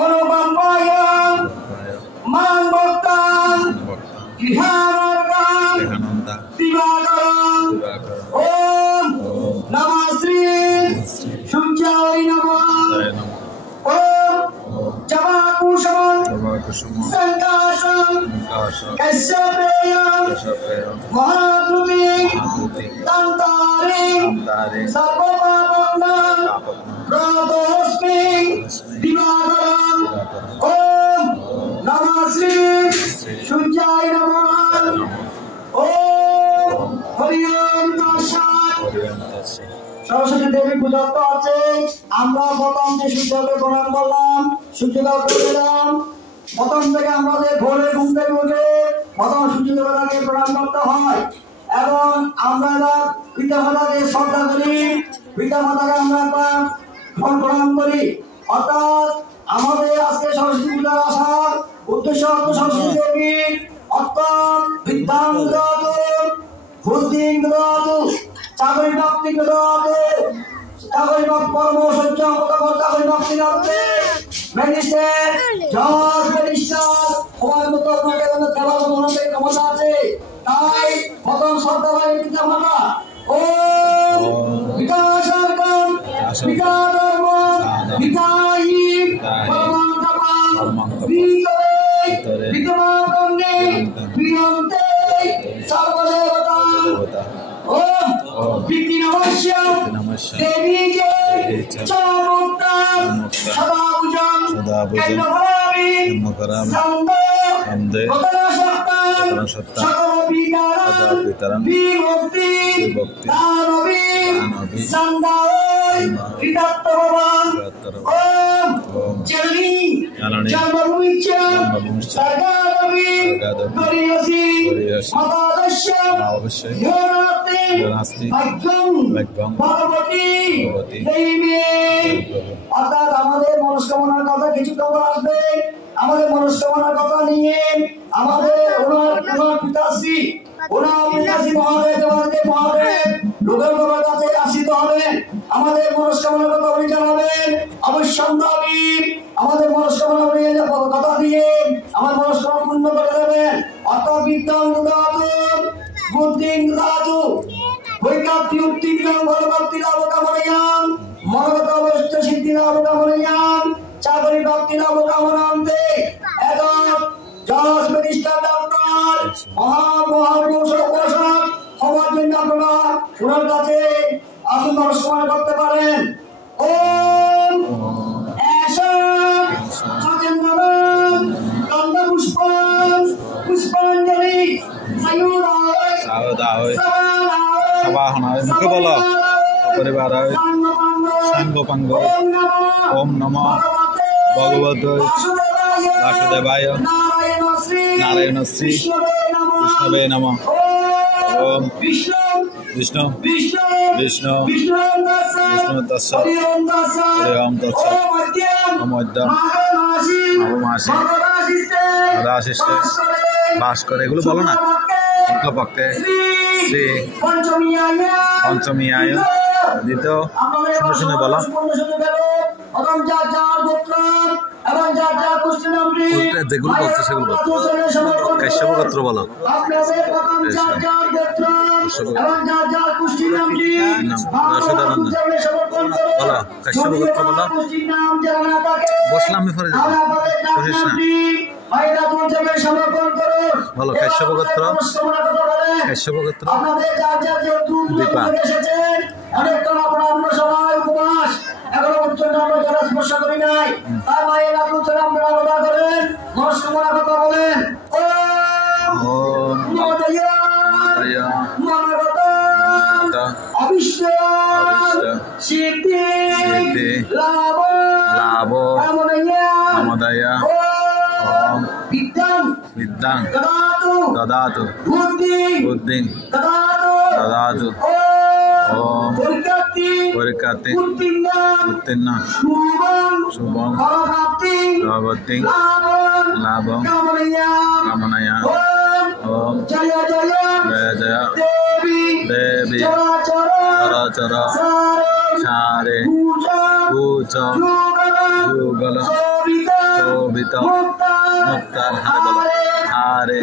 অনুকম্পায় মান ভক্তান গৃহানন্দা দিবাকরণ ওম নমঃ শ্রী সূর্যায় নমঃ ওম জবাকুশম সংকাশম কশ্যপেয়ম মহাদ্রুতি তন্তারে সর্বপাপগ্নম প্রদোস্মি দিবাকরণ ওম নমঃ শ্রী সূর্যায় নমঃ ওম হরি ওম তৎসৎ। সরস্বতী দেবী পূজা তো আছে, আমরা প্রথম যে সূর্যকে প্রণাম করলাম, সূর্যকে করে দিলাম। প্রথম থেকে আমাদের ভোরে ঘুম থেকে উঠে প্রথম সূর্য দেবতাকে প্রণাম করতে হয় এবং আমরা পিতা মাতাকে শ্রদ্ধা করি, পিতা মাতাকে আমরা প্রণাম করি। অর্থাৎ আমাদের আজকে সরস্বতী পূজা আসার উদ্দেশ্য হচ্ছে সরস্বতী দেবী অর্থাৎ বিদ্যাং দদাতু বুদ্ধিং দদাতু চাকরি প্রাপ্তি দদাতু চাকরি প্রাপ্তি পরম সহ্য চাকরি প্রাপ্তি দদাতু ম্যাজিস্ট্রেট জজ ম্যাজিস্ট্রেট সবার মতো আপনাকে দেওয়ার মনে ক্ষমতা আছে। তাই প্রথম শ্রদ্ধা পাই পিতা মাতা ও বিকাশার্কম বিকাধর্ম বিকায়ী পরমান্তপাম ভিতরে বিদ্যমাকর্ণে বিয়ন্তে সর্বদেবতাং ওম বিঘ্ন নমস্যাং দেবীকে চামুক্তাং সদাভুজং কেন্দ্রভরামি সন্দে গতনাশক্তাং সকলবিকারং বিভক্তি দানবী সন্দায় কৃতাত্তভবাং ওম জননী জন্মভূমিশ্চ স্বর্গাদপি গরীয়সি মতাদস্য নাস্তি ভাগ্যং ভগবতী দেবী। অর্থাৎ আমাদের মনস্কামনার কথা কিছু খবর আসবে, আমাদের মনস্কামনার কথা নিয়ে আমাদের ওনার পিতাশ্রী মহাদেব লোকের বাবার কাছে আসিত হবেন, আমাদের মনস্কামনার কথা উনি জানাবেন। অবশ্যম্ভাবী আমাদের মনস্কামনা কথা দিয়ে আমার মনস্কামনা পূর্ণ করে দেবেন। অর্থাৎ বিদ্যাং দদাতু বুদ্ধিং দদাতু বৈকাত্তি উত্তীর্ণ ভগবতী লাভ কামনায়াং মনোগত অবস্থ সিদ্ধি লাভ কামনায়াং চাকরি প্রাপ্তি লাভ কামনান্তে একম জজ ম্যাজিস্ট্রেট ডক্টর মহাপুরুষক হওয়ার জন্য আপনারা ওনার কাছে আপনি নমস্কার করতে পারেন। ওম পুষ্পাঞ্জলি মুখে বলো পরিবার সাঙ্গপাঙ্গ ওম নমঃ ভগবতে বাসুদেবায় নারায়ণশ্রী কৃষ্ণবে নমঃ ওম বিষ্ণু বিষ্ণু বিষ্ণু তৎসৎ হরি ওম তৎসৎ মধ্যম নবমাসে রাশিষ্ঠে ভাস্কর এগুলো বলো না পক্ষে শ্রী পঞ্চমী আয় দ্বিতীয় শুনে শুনে বলো যেগুলো বলছে সেগুলো কাশ্যপ গোত্র বলো বলো কাশ্যপ গোত্র বলো বসলাম আমি পরে যাবো বসিস না বলো কাশ্যপ গোত্র কাশ্যপ গোত্র দীপা এখনো পর্যন্ত আমরা যারা স্পর্শ করি নাই তার মায়ের আলোচনা আপনারা আলাদা করেন মনস্কামনা কথা বলেন ওম মহাদয়া মনোগত অবিষ্ট সিদ্ধি লাভ কামনায়া ওম বিদ্যাং দদাতু বুদ্ধিং দদাতু ওম পরিকাতি উত্তীর্ণ শুভং ভগবতী লাভং কামনায়া ওম জয় জয় দেবী চরাচর সারে পূজ যুগল শোভিত মুক্তার হারে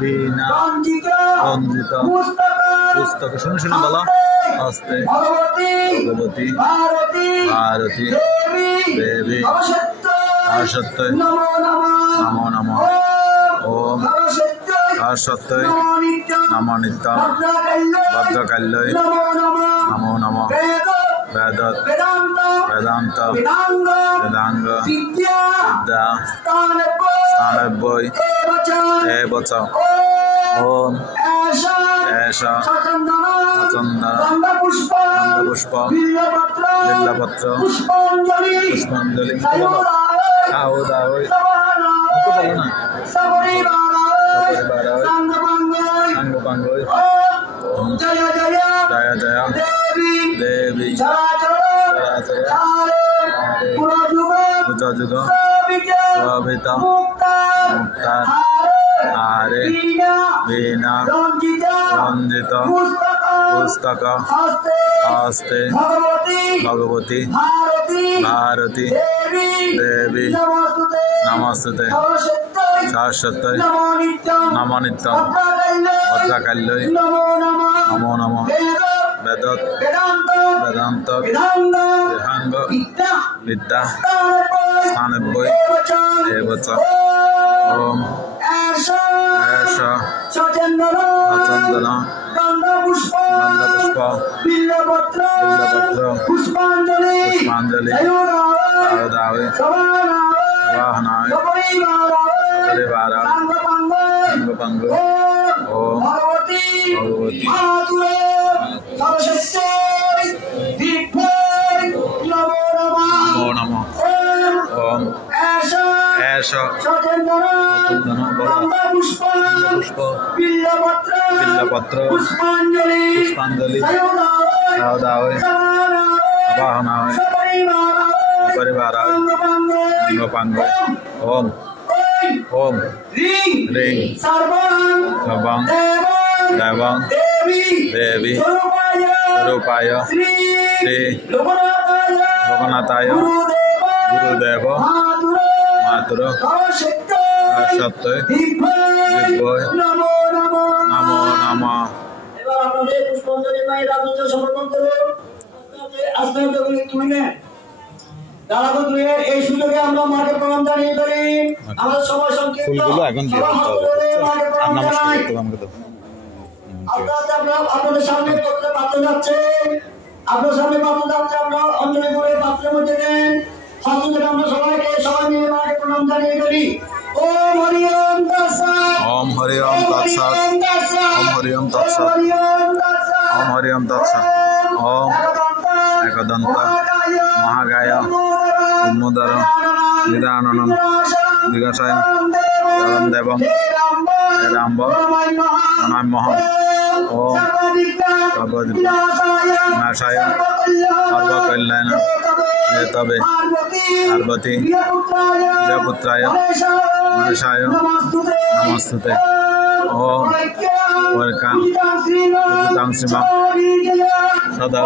বীণা রঞ্জিত পুস্তক শুনে শুনে বলো হস্তে ভগবতী ভারতী দেবী সত্যই নমো নমঃ ওম সত্যই নমো নিত্যম ভদ্রকাল্যই নমো নমঃ বেদান্ত বেদাঙ্গ বিদ্যা স্থানব্যই এবচ ওম এষ চন্দন গন্ধপুষ্প বিল্লপত্র পুষ্পাঞ্জলি খাও দাও বলো না সাঙ্গপাঙ্গই জয় জয় দেবী যুগ শোভিত মুক্তার হারে বীণা রঞ্জিত পুস্তক হস্তে ভগবতী ভারতী দেবী নমস্তুতে সরস্বতী নমো নিত্যম ভদ্রকাল্যই নমো নমঃ বেদান্ত বিহাঙ্গ বিদ্যা স্থানব্যই এবচ ওম এষ চন্দন গন্ধপুষ্প বিল্লপত্র পুষ্পাঞ্জলি দাওদাওয়ে বাহনায় পরিবার সাঙ্গপাঙ্গ ওম ভগবতী নমো নমঃ ওম এষ চন্দন পুষ্প বিল্লপত্র পুষ্পাঞ্জলি দাওদাওয়ে বাহনায় পরিবার সাঙ্গপাঙ্গ ওম ওম রিং সর্বং দেবং দেবী স্বরূপায় শ্রী লোকনাথায় গুরুদেব মাতুর সত্যই দিব্যই নমো নমঃ। এবার আপনাদের পুষ্পাঞ্জলি মায়ের রাজত্ব সমর্পণ করুন। আস্তে আস্তে করে তুলে দাঁড়াবো তুলে এই সুযোগে আমরা মাকে প্রণাম জানিয়ে করি। আমাদের সময় সংক্ষিপ্ত ফুলগুলো এখন দিয়ে দিতে হবে। নমস্কার করতে আমাকে দাও। আপনাদের সামনে পাত্র যাচ্ছে, আপনার সামনে পাত্র যাচ্ছে, আমরা অঞ্জলি করে পাত্রের মধ্যে দেন। হস্তকে আমরা সবাই মিলে মাকে প্রণাম জানিয়ে করি। ওম হরি ওম তৎসৎ ওম হরি ওম তৎসৎ ওম হরি ওম তৎসৎ ওম হরি ওম তৎসৎ ওম একদন্ত মহাগায় উন্মোদর নিদাননম দিগসায় দেবম রাম্ব নমঃ ওম সর্বদিব্যাশায় সর্বকল্যাণ হেতবে পার্বতী প্রিয়পুত্রায় গণেশায় নমস্তুতে ওম ওরকাং উদিতাং শিবং সদা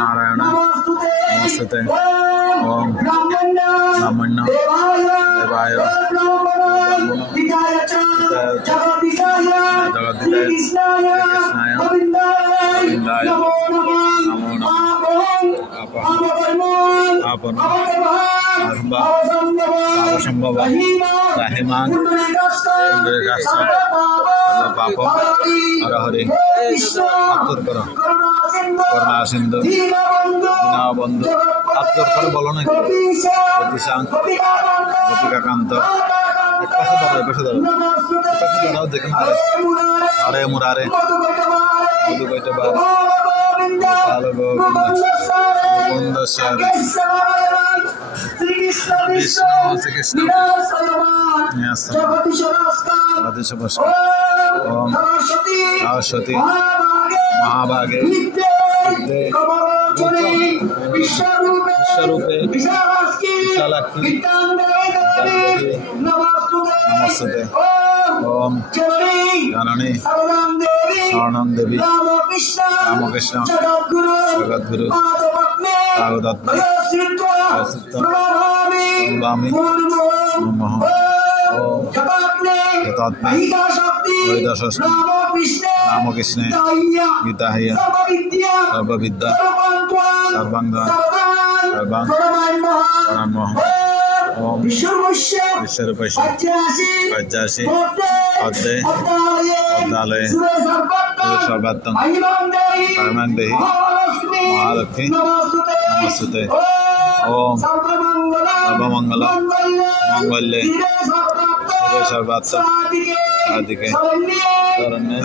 নারায়ণ নমস্তুতে ওম ব্রাহ্মণ্য দেবায় জগদ্দিতায় কৃষ্ণায় গোবিন্দায় নমো নমঃ। সম্ভব রাহিমাং পাপ হরে আত্তর কর করুণা সিন্ধু দীনবন্ধু আত্তর করে বলো না অতিশাং গোপিকাকান্ত পাশে দাঁড়াও দেখেন হরে মুরারে মধু কইতে বার ভালো গোবিন্দ বিষ্ণু শ্রীকৃষ্ণ ওম সরস্বতী মহাভাগে বিশ্বরূপে বিশালাক্ষী নমস্তুতে ওম জননী শরণং দেবী রামকৃষ্ণ জগদ্গুরু পাদপদ্মে প্রণমামি নমঃ ওম যথাত্মে বৈদশস্মি রামকৃষ্ণে গীতাহিয়া সর্ববিদ্যা সর্বাঙ্গা সর্বাং প্রণামঃ ওম বিশ্বরূপস্য পঞ্চাশি পদ্মে পদ্মালয়ে সর্বাত্মং পরমাং দেহি মহালক্ষ্মী নমস্তুতে ওম সর্বমঙ্গল মঙ্গলে শিবে সর্বাত্ম সাধিকে শরণ্যে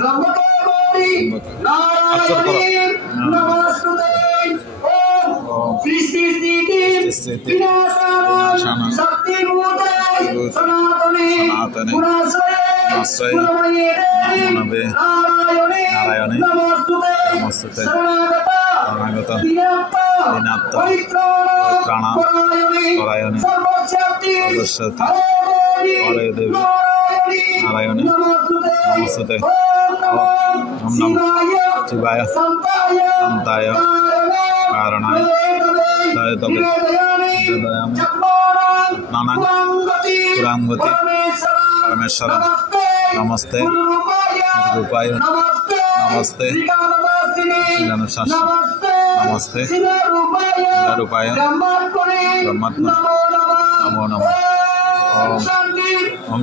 স্থিতি বিনাশানাং সনাতনে আশ্রয়ে নমোনবে নারায়ণে নমস্তুতে শরণাগত দীনাত্ম পরিত্রাণাং পরায়ণে সর্বস্বতী পরে দেবী নারায়ণে নমস্তুতে ওম নমঃ শিবায় শান্তায় কারণায় দয়তবে হৃদয়াম নানাং পুরাঙ্গতি পরমেশ্বর নমস্তে রূপায় নমস্তে জ্ঞানশাস্ত্র নমস্তে রূপায় ব্রহ্মাত্মা নমো নমঃ ওম শান্তি ওম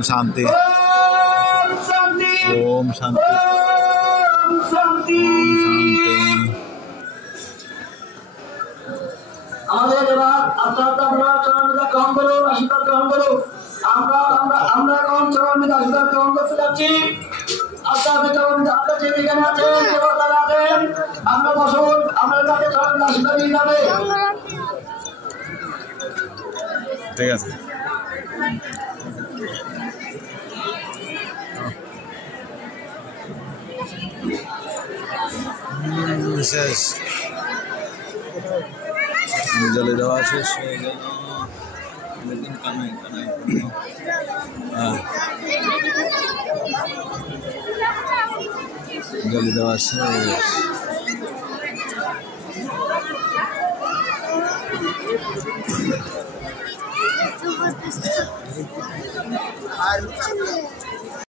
শান্তি ওম শান্তি। আমাদের এবার আস্তে আস্তে আমরা চরণবিদা গ্রহণ করো, আশীর্বাদ গ্রহণ করো। আমরা এখন চরণবিদা আশীর্বাদ গ্রহণ করতে যাচ্ছি। আস্তে আস্তে চরণবিদা আপনার যে যেখানে আছে তারা আছেন, আমরা বসুন, আপনার কাছে চরণবিদা আশীর্বাদ নিয়ে যাবে। ঠিক আছে। শেষ জলে দেওয়া শেষ হয়ে গেল। জলে দেওয়া শেষ।